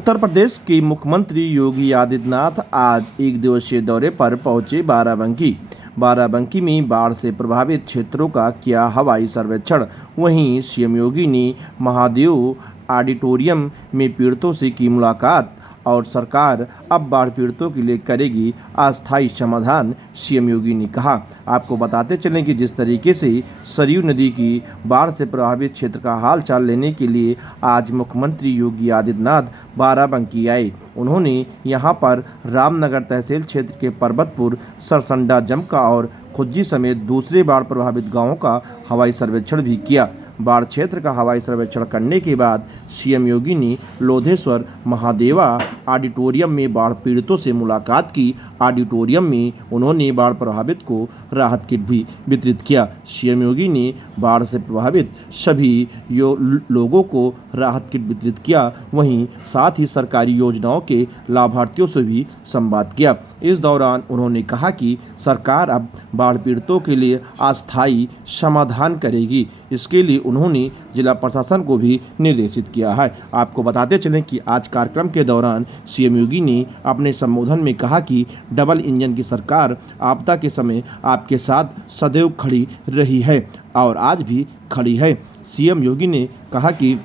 उत्तर प्रदेश के मुख्यमंत्री योगी आदित्यनाथ आज एक दिवसीय दौरे पर पहुंचे बाराबंकी में बाढ़ से प्रभावित क्षेत्रों का किया हवाई सर्वेक्षण। वहीं सीएम योगी ने महादेव ऑडिटोरियम में पीड़ितों से की मुलाकात और सरकार अब बाढ़ पीड़ितों के लिए करेगी अस्थायी समाधान, सीएम योगी ने कहा। आपको बताते चलें कि जिस तरीके से सरयू नदी की बाढ़ से प्रभावित क्षेत्र का हाल चाल लेने के लिए आज मुख्यमंत्री योगी आदित्यनाथ बाराबंकी आए। उन्होंने यहां पर रामनगर तहसील क्षेत्र के परबतपुर, सरसंडा, जमका और खुज्जी समेत दूसरे बाढ़ प्रभावित गांवों का हवाई सर्वेक्षण भी किया। बाढ़ क्षेत्र का हवाई सर्वेक्षण करने के बाद सीएम योगी ने लोधेश्वर महादेवा ऑडिटोरियम में बाढ़ पीड़ितों से मुलाकात की। ऑडिटोरियम में उन्होंने बाढ़ प्रभावित को राहत किट भी वितरित किया। सीएम योगी ने बाढ़ से प्रभावित सभी लोगों को राहत किट वितरित किया। वहीं साथ ही सरकारी योजनाओं के लाभार्थियों से भी संवाद किया। इस दौरान उन्होंने कहा कि सरकार अब बाढ़ पीड़ितों के लिए अस्थायी समाधान करेगी। इसके लिए उन्होंने जिला प्रशासन को भी निर्देशित किया है। आपको बताते चलें कि आज कार्यक्रम के दौरान सीएम योगी ने अपने संबोधन में कहा कि डबल इंजन की सरकार आपदा के समय आपके साथ सदैव खड़ी रही है और आज भी खड़ी है। सीएम योगी ने कहा कि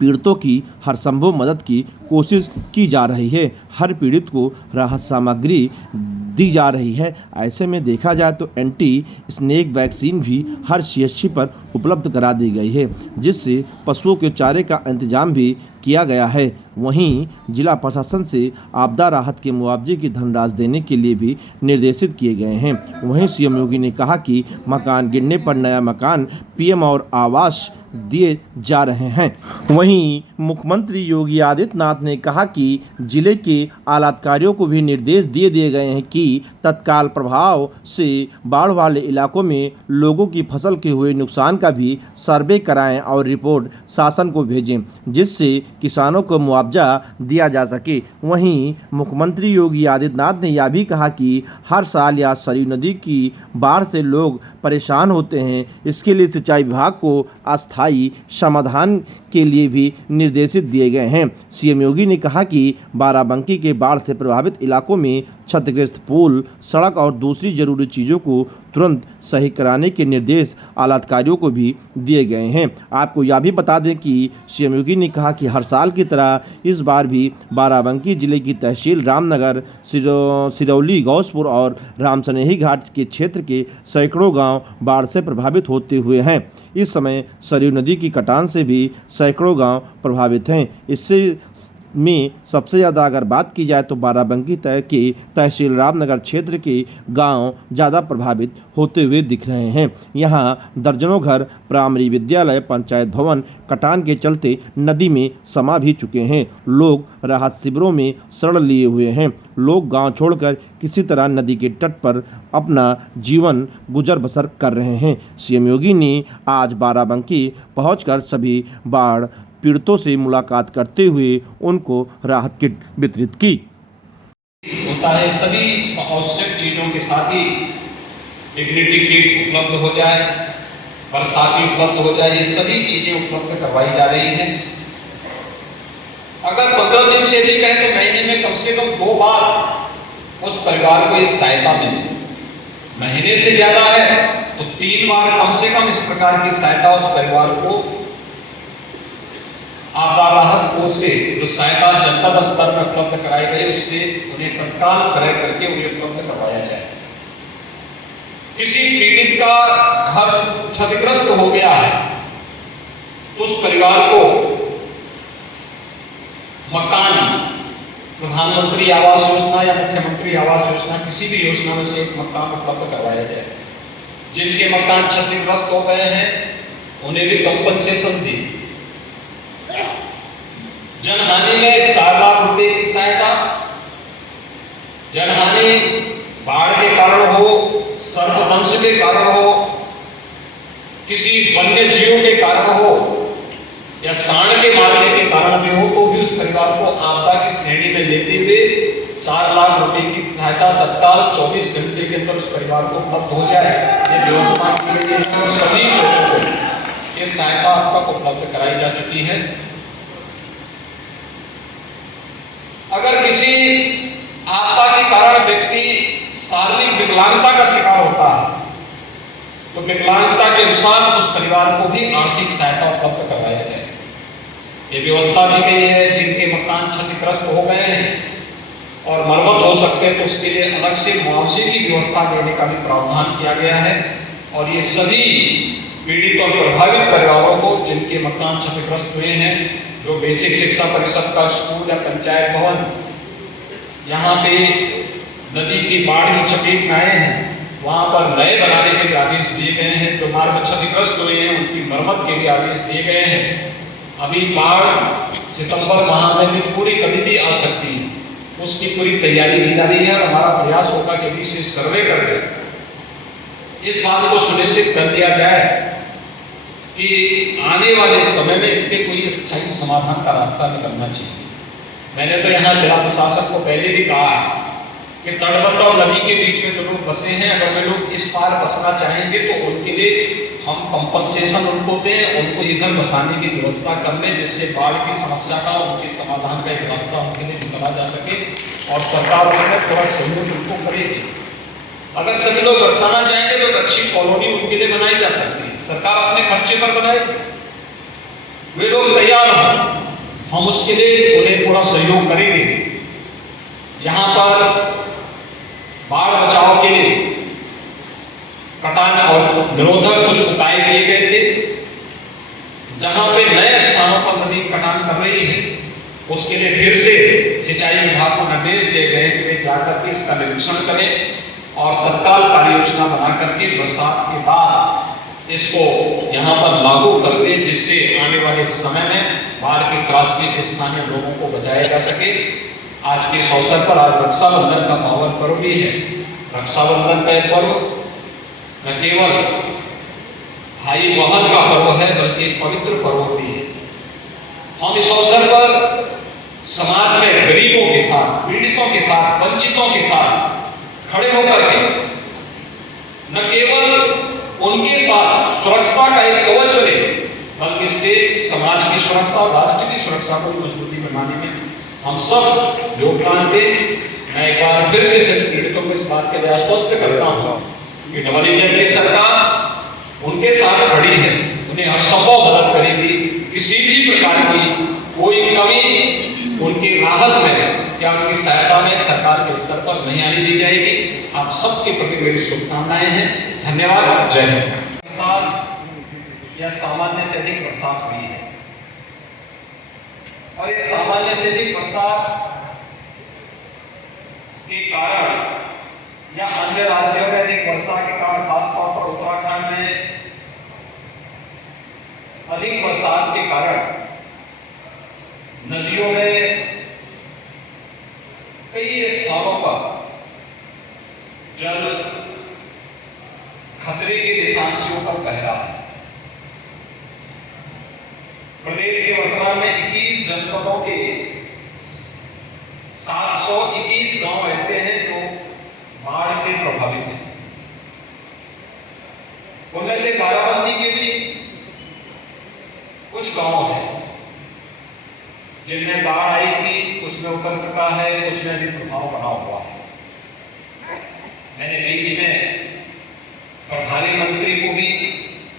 पीड़ितों की हर संभव मदद की कोशिश की जा रही है। हर पीड़ित को राहत सामग्री दी जा रही है। ऐसे में देखा जाए तो एंटी स्नेक वैक्सीन भी हर सीएचसी पर उपलब्ध करा दी गई है, जिससे पशुओं के चारे का इंतजाम भी किया गया है। वहीं जिला प्रशासन से आपदा राहत के मुआवजे की धनराशि देने के लिए भी निर्देशित किए गए हैं। वहीं सीएम योगी ने कहा कि मकान गिरने पर नया मकान पीएम और आवास दिए जा रहे हैं। वहीं मुख्यमंत्री योगी आदित्यनाथ ने कहा कि जिले के आलाधिकारियों को भी निर्देश दिए गए हैं कि तत्काल प्रभाव से बाढ़ वाले इलाकों में लोगों की फसल के हुए नुकसान का भी सर्वे कराएं और रिपोर्ट शासन को भेजें, जिससे किसानों को मुआवजा दिया जा सके। वहीं मुख्यमंत्री योगी आदित्यनाथ ने यह भी कहा कि हर साल या सरयू नदी की बाढ़ से लोग परेशान होते हैं। इसके लिए सिंचाई विभाग को अस्थायी समाधान के लिए भी निर्देशित दिए गए हैं। सीएम योगी ने कहा कि बाराबंकी के बाढ़ से प्रभावित इलाकों में क्षतिग्रस्त पुल, सड़क और दूसरी जरूरी चीज़ों को तुरंत सही कराने के निर्देश आलाधिकारियों को भी दिए गए हैं। आपको यह भी बता दें कि सीएम योगी ने कहा कि हर साल की तरह इस बार भी बाराबंकी जिले की तहसील रामनगर, सिरौली, गौसपुर और रामसनेही घाट के क्षेत्र के सैकड़ों गांव बाढ़ से प्रभावित होते हुए हैं। इस समय सरयू नदी की कटान से भी सैकड़ों गांव प्रभावित हैं। इससे में सबसे ज़्यादा अगर बात की जाए तो बाराबंकी के तहसील रामनगर क्षेत्र के गांव ज़्यादा प्रभावित होते हुए दिख रहे हैं। यहां दर्जनों घर, प्राइमरी विद्यालय, पंचायत भवन कटान के चलते नदी में समा भी चुके हैं। लोग राहत शिविरों में शरण लिए हुए हैं। लोग गांव छोड़कर किसी तरह नदी के तट पर अपना जीवन गुजर बसर कर रहे हैं। सीएम योगी ने आज बाराबंकी पहुंचकर सभी बाढ़ पीड़ितों से मुलाकात करते हुए उनको राहत किट वितरित की। होता है सभी आवश्यक चीजों के साथ ही डिग्निटी किट उपलब्ध हो जाए, बरसाती उपलब्ध हो जाए, ये सभी चीजें उपलब्ध करवाई जा रही हैं। अगर 15 दिन से अधिक है तो महीने में कम से कम 2 बार उस परिवार को ये सहायता मिले। महीने से ज्यादा है तो 3 बार कम से कम इस प्रकार की सहायता उस परिवार को आपदा राहत कोष से जो सहायता जनपद स्तर पर उपलब्ध कराई गई उससे उन्हें तत्काल क्रय करके उन्हें उपलब्ध करवाया जाए। किसी पीड़ित का घर क्षतिग्रस्त हो गया है तो उस परिवार को मकान, प्रधानमंत्री आवास योजना या मुख्यमंत्री आवास योजना, किसी भी योजना में से एक मकान उपलब्ध करवाया जाए। जिनके मकान क्षतिग्रस्त हो गए हैं उन्हें भी कंपनसेशन दी। जनहानि में 4 लाख रुपए की सहायता, जनहानि बाढ़ के कारण हो, सर्पदंश के कारण हो, किसी वन्य जीवों के कारण हो या सांड के मारने के कारण भी हो, तो भी उस परिवार को आपदा की श्रेणी में लेते हुए 4 लाख रुपए की सहायता तत्काल 24 घंटे के अंदर उस परिवार को उपलब्ध हो जाए। ये व्यवस्था की गई है और सभी लोगों को ये सहायता अब तक उपलब्ध कराई जा चुकी है। विकलांगता के अनुसार उस परिवार को भी आर्थिक सहायता उपलब्ध करवाया जाए। ये व्यवस्था दी गई है जिनके मकान क्षतिग्रस्त हो गए हैं और मरम्मत हो सकते हैं तो उसके लिए अलग से मुआवजे की व्यवस्था देने का भी प्रावधान किया गया है। और ये सभी पीड़ित और प्रभावित परिवारों को जिनके मकान क्षतिग्रस्त हुए हैं, जो बेसिक शिक्षा परिषद का स्कूल या पंचायत भवन यहाँ पे नदी की बाढ़ की चपेट में आए हैं, वहां पर नए बनाने के भी आदेश दिए गए हैं। जो मार्ग क्षतिग्रस्त हुए हैं उनकी मरम्मत के भी आदेश दिए गए हैं। अभी बाढ़ सितंबर माह में भी पूरी कभी भी आ सकती है, उसकी पूरी तैयारी की जा रही है। और हमारा प्रयास होगा कि अभी से सर्वे करके इस बात को सुनिश्चित कर दिया जाए कि आने वाले समय में इसके कोई स्थायी समाधान का रास्ता निकलना चाहिए। मैंने तो यहाँ जिला प्रशासन को पहले भी कहा है कि तटबंध और नदी के बीच में जो लोग बसे हैं, अगर वे लोग इस पार बसना चाहेंगे तो उनके लिए हम कंपनसेशन उनको दें, उनको इधर बसाने की व्यवस्था कर लें, जिससे बाढ़ की समस्या का उनके समाधान का एक रास्ता उनके लिए निकाला जा सके। और सरकार उसमें थोड़ा सहयोग उनको करेगी। अगर सभी लोग बरसाना चाहेंगे तो एक अच्छी कॉलोनी उनके लिए बनाई जा सकती है, सरकार अपने खर्चे पर बनाएगी। वे लोग तैयार हैं, हम उसके लिए उन्हें थोड़ा सहयोग करेंगे। यहाँ पर बाढ़ बचाव के लिए कटान और निरोधक कुछ उपाय किए गए थे। जहां पे नए स्थानों पर नदी कटान कर रही है उसके लिए फिर से सिंचाई विभाग को निर्देश दिए गए कि वे जाकर के इसका निरीक्षण करें और तत्काल कार्य योजना बना करके बरसात के बाद इसको यहाँ पर लागू कर दे, जिससे आने वाले समय में बाढ़ की त्रासदी से स्थानीय लोगों को बचाया जा सके। आज के इस अवसर पर आज रक्षाबंधन का पावन पर्व भी है। रक्षाबंधन का एक पर्व न केवल भाई बहन का पर्व है बल्कि एक पवित्र पर्व भी है। हम इस अवसर पर समाज में गरीबों के साथ, पीड़ितों के साथ, वंचितों के साथ खड़े होकर के न केवल उनके साथ सुरक्षा का एक कवच बने बल्कि इससे समाज की सुरक्षा और राष्ट्र की सुरक्षा को मजबूती बनाने में हम सब योगदान दें। मैं एक बार फिर से सभी पीड़ितों को इस बात के लिए आश्वस्त करता हूँ कि डबल इंजन की सरकार उनके साथ खड़ी है, उन्हें हर संभव मदद करेगी। किसी भी प्रकार की कोई कमी उनकी राहत में या उनकी सहायता में सरकार के स्तर पर नहीं आने दी जाएगी। आप सबके प्रति मेरी शुभकामनाएं हैं। धन्यवाद। जय हिंद। यह सामान्य से अधिक बरसात हुई है और इस सामान्य से अधिक बरसात के कारण या अन्य राज्यों में अधिक वर्षा के कारण, खासतौर पर उत्तराखंड में अधिक बरसात के कारण नदियों में कई स्थानों पर जल खतरे के निशान से ऊपर बह रहा है। प्रदेश के वर्तमान में 21 जनपदों के 721 गांव ऐसे हैं जो बाढ़ से प्रभावित हैं। उनमें से बाराबंकी के भी कुछ गांव हैं जिनमें बाढ़ आई थी, कुछ में उतर चुका है, कुछ में भी प्रभाव बना हुआ है। मैंने बीच में प्रभारी मंत्री को भी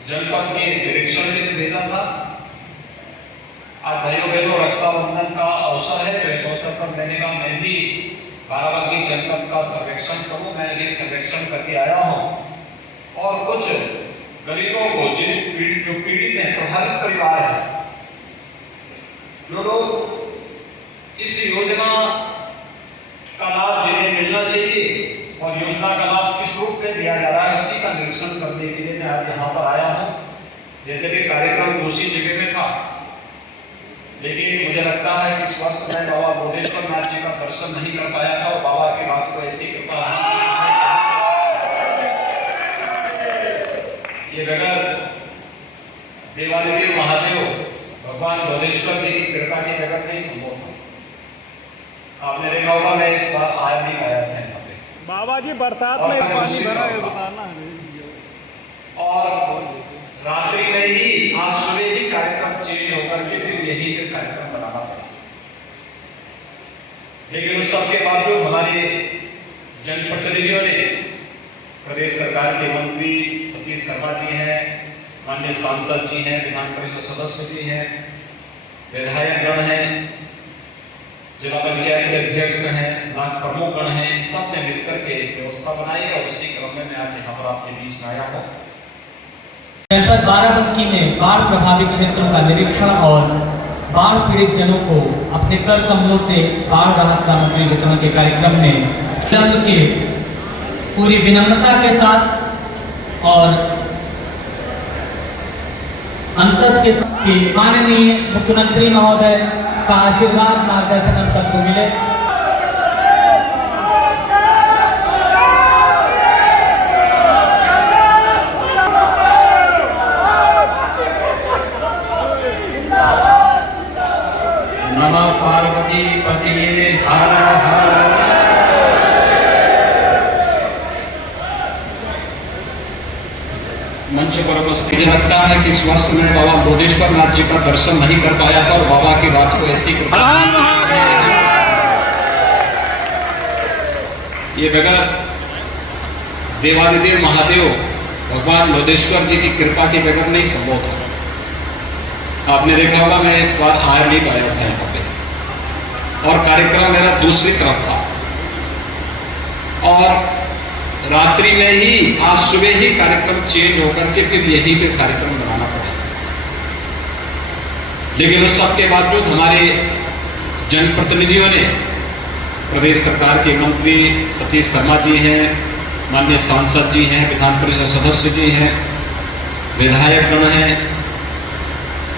जनपद के निरीक्षण के लिए भेजा था। आज भाइयों बहनों रक्षाबंधन का अवसर है, तो इस अवसर पर मैंने कहा मैं भी बाराबंकी जनपद का सर्वेक्षण करूं। मैं भी सर्वेक्षण करके आया हूं और कुछ गरीबों को जो पीड़ित हैं, प्रभावित परिवार है, जो लोग इस योजना का लाभ जिन्हें मिलना चाहिए और योजना का लाभ किस रूप में दिया जा रहा है, उसी का निरीक्षण करने के लिए मैं आज यहाँ पर आया हूँ। यद्यपि कार्यक्रम दूसरी जगह में था, लेकिन मुझे लगता है कि इस वर्ष मैं बाबा बोधेश्वर नाथ जी का दर्शन नहीं कर पाया था और बाबा की बात को ऐसी कृपा ये बगैर देवादेव महादेव भगवान बोधेश्वर जी की कृपा के बगैर नहीं संभव था। आपने देखा होगा मैं इस बार आया नहीं पाया था यहाँ पे। बाबा जी बरसात में पानी भरा है, बताना है। और रात्रि में ही आज सुबह ही कार्यक्रम चेंज होकर के फिर यही फिर कार्यक्रम बनाना पड़ा। लेकिन उस सबके बावजूद हमारे जनप्रतिनिधियों ने, प्रदेश सरकार के मंत्री, छत्तीसगढ़ शर्मा जी हैं, माननीय सांसद जी हैं, विधान परिषद सदस्य जी हैं, विधायक गण हैं, जिला पंचायत के अध्यक्ष हैं, ब्लॉक प्रमुख गण हैं, सब ने मिलकर के व्यवस्था बनाई और उसी क्रम में मैं आज यहाँ पर आपके बीच में आया हूँ। जनपद बाराबंकी में बाढ़ प्रभावित क्षेत्रों का निरीक्षण और बाढ़ पीड़ित जनों को अपने कर कमलों से बाढ़ राहत सामग्री वितरण के कार्यक्रम में जन्म के पूरी विनम्रता के साथ और अंतस के साथ माननीय मुख्यमंत्री महोदय का आशीर्वाद मार्गदर्शन हम सबको मिले। नमः पार्वती पतिये हर हर। मंच पर उपस्थित मुझे लगता है कि इस वर्ष में बाबा बोधेश्वर नाथ जी का दर्शन नहीं कर पाया था और बाबा की रात को ऐसी कृपा ये बगैर देवादिदेव महादेव भगवान बोधेश्वर जी की कृपा के बगैर नहीं संभव था। आपने देखा होगा मैं इस बार आ नहीं पाया था यहाँ पे और कार्यक्रम मेरा दूसरी तरफ था और रात्रि में ही आज सुबह ही कार्यक्रम चेंज होकर के फिर यहीं पे कार्यक्रम बनाना पड़ा। लेकिन उस सब के बावजूद हमारे जनप्रतिनिधियों ने, प्रदेश सरकार के मंत्री सतीश शर्मा जी हैं, माननीय सांसद जी हैं, विधान परिषद सदस्य जी हैं, विधायक गण हैं,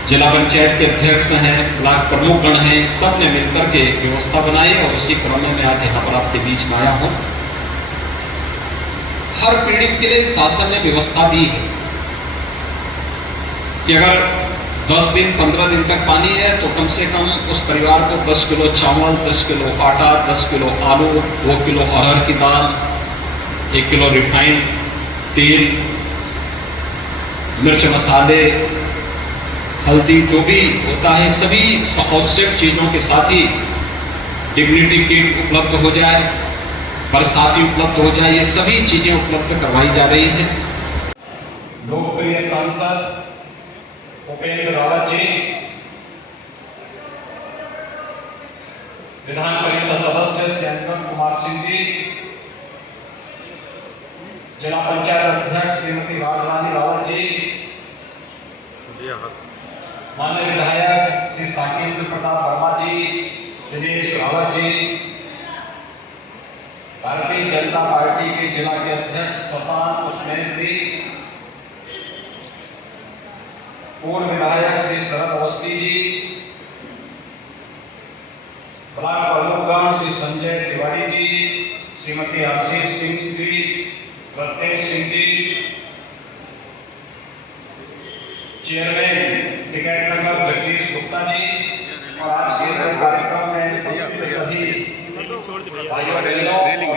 जिला पंचायत के अध्यक्ष हैं, ब्लॉक प्रमुख गण हैं, सब ने मिलकर के व्यवस्था बनाई और उसी क्रम में मैं आज यहाँ पर आपके बीच में आया हूँ। हर पीड़ित के लिए शासन ने व्यवस्था दी है कि अगर 10 दिन 15 दिन तक पानी है तो कम से कम उस परिवार को 10 किलो चावल, 10 किलो आटा, 10 किलो आलू, 2 किलो अरहर की दाल, 1 किलो रिफाइंड तेल, मिर्च मसाले, हल्दी, जो भी होता है सभी आवश्यक चीज़ों के साथ ही डिग्निटी किट उपलब्ध हो जाए, बरसाती उपलब्ध हो जाए, ये सभी चीजें उपलब्ध करवाई जा रही है। लोकप्रिय सांसद उपेंद्र रावत जी, विधान परिषद सदस्य श्री कुमार सिंह जी, जिला पंचायत अध्यक्ष श्रीमती राजरानी रावत जी, माननीय विधायक श्री साकेंद्र प्रताप वर्मा जी, दिनेश रावत जी, भारतीय जनता पार्टी के जिला के अध्यक्ष प्रशांत उस्मेश जी, पूर्व विधायक श्री शरद अवस्थी जी, ब्लॉक प्रमुख श्री संजय तिवारी जी, श्रीमती आशीष सिंह जी, रतेश सिंह जी, चेयरमैन टिकट नगर जगदीश गुप्ता जी और आज के इस कार्यक्रम में सभी भाइयों बहनों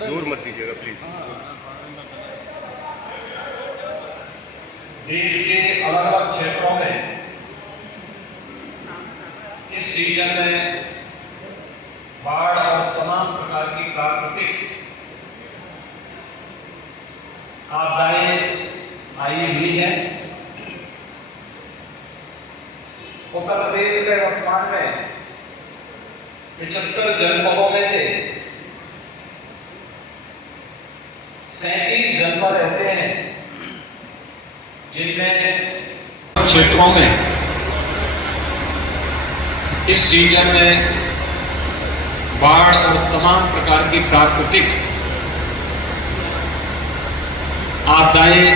दूर मत दीजिएगा प्लीज। देश के अलग अलग क्षेत्रों में इस सीजन में बाढ़ और तमाम प्रकार की प्राकृतिक आपदाएं आई हुई है। उत्तर प्रदेश में वर्तमान में 75 जनपदों में से 37 जनपद ऐसे हैं जिनमें क्षेत्रों में इस सीजन में बाढ़ और तमाम प्रकार की प्राकृतिक आपदाएं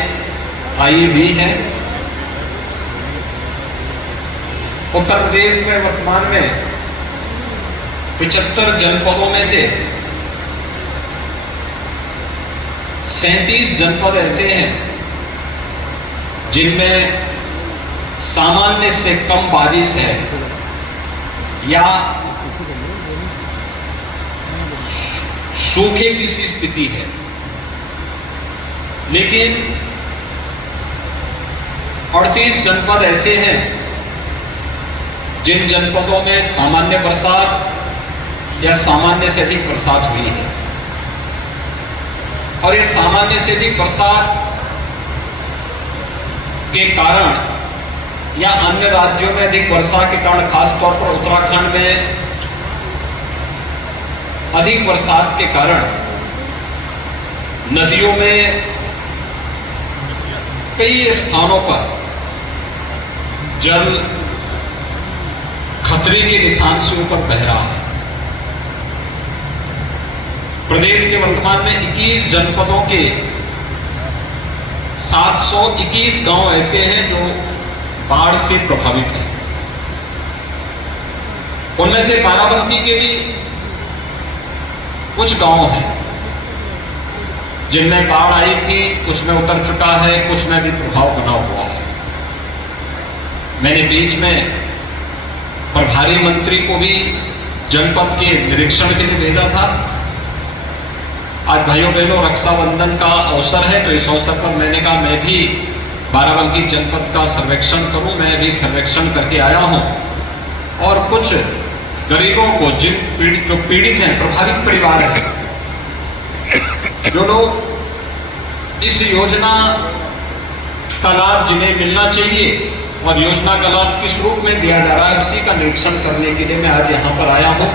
आई हुई हैं। उत्तर प्रदेश में वर्तमान में 75 जनपदों में से 37 जनपद ऐसे हैं जिनमें सामान्य से कम बारिश है या सूखे की सी स्थिति है, लेकिन 38 जनपद ऐसे हैं जिन जनपदों में सामान्य बरसात या सामान्य से अधिक बरसात हुई है। और ये सामान्य से अधिक बरसात के कारण या अन्य राज्यों में अधिक वर्षा के कारण, खासतौर पर उत्तराखंड में अधिक बरसात के कारण नदियों में कई स्थानों पर जल खतरे के निशान से ऊपर बह रहा है। प्रदेश के वर्तमान में 21 जनपदों के 721 गांव ऐसे हैं जो बाढ़ से प्रभावित हैं। उनमें से बाराबंकी के भी कुछ गांव हैं जिनमें बाढ़ आई थी, कुछ में उतर चुका है, कुछ में भी प्रभाव बना हुआ है। मैंने बीच में प्रभारी मंत्री को भी जनपद के निरीक्षण के लिए भेजा था। आज भाइयों बहनों रक्षाबंधन का अवसर है, तो इस अवसर पर मैंने कहा मैं भी बाराबंकी जनपद का सर्वेक्षण करूं। मैं भी सर्वेक्षण करके आया हूं और कुछ गरीबों को, जो पीड़ित हैं, प्रभावित परिवार हैं, जो लोग इस योजना का लाभ जिन्हें मिलना चाहिए और योजना का लाभ किस रूप में दिया जा रहा है, उसी का निरीक्षण करने के लिए मैं आज यहाँ पर आया हूँ।